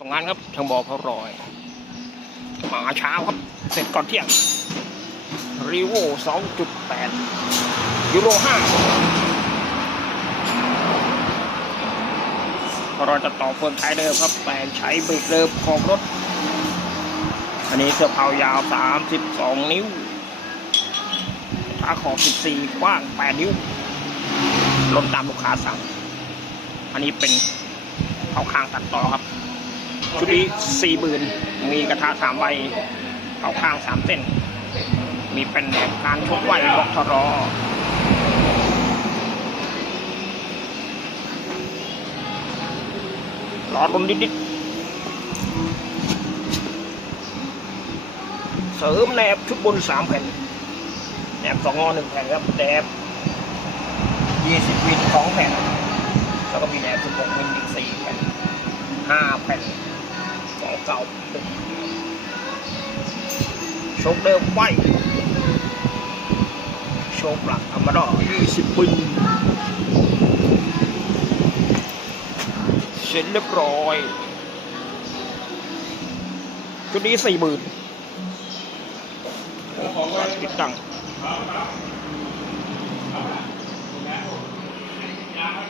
ตรงงานครับทางบอพรอยมาเช้าครับ เสร็จก่อนเที่ยงรีโว2.8ยูโร5เราจะต่อเฟืองท้ายเดิมครับ แต่ใช้เบรกเดิมของรถ อันนี้เสื้อเผายาว32นิ้วขาขอบ14กว้าง8นิ้วลงตามลูกค้าสั่ง อันนี้เป็นเอาข้างตัดต่อครับ ชุดนี้สี่หมื่นมีกระทะสามใบเอาข้างสามเส้น มีเป็นแหนบการชกไหวบอกทรอรอรุนดิดๆเสริมแหนบชุดบนสามแผ่นแหนบสองงอหนึ่งแผ่นครับแหนบยี่สิบวินสองแผ่น แล้วก็มีแหนบสิบหกวินอีกสี่แผ่นห้าแผ่น เก่าโชคเดิมไว้โชคหลักธรรมดายี่สิบปีเสร็จเรียบร้อยชุดนี้สี่หมื่นติดตั้ง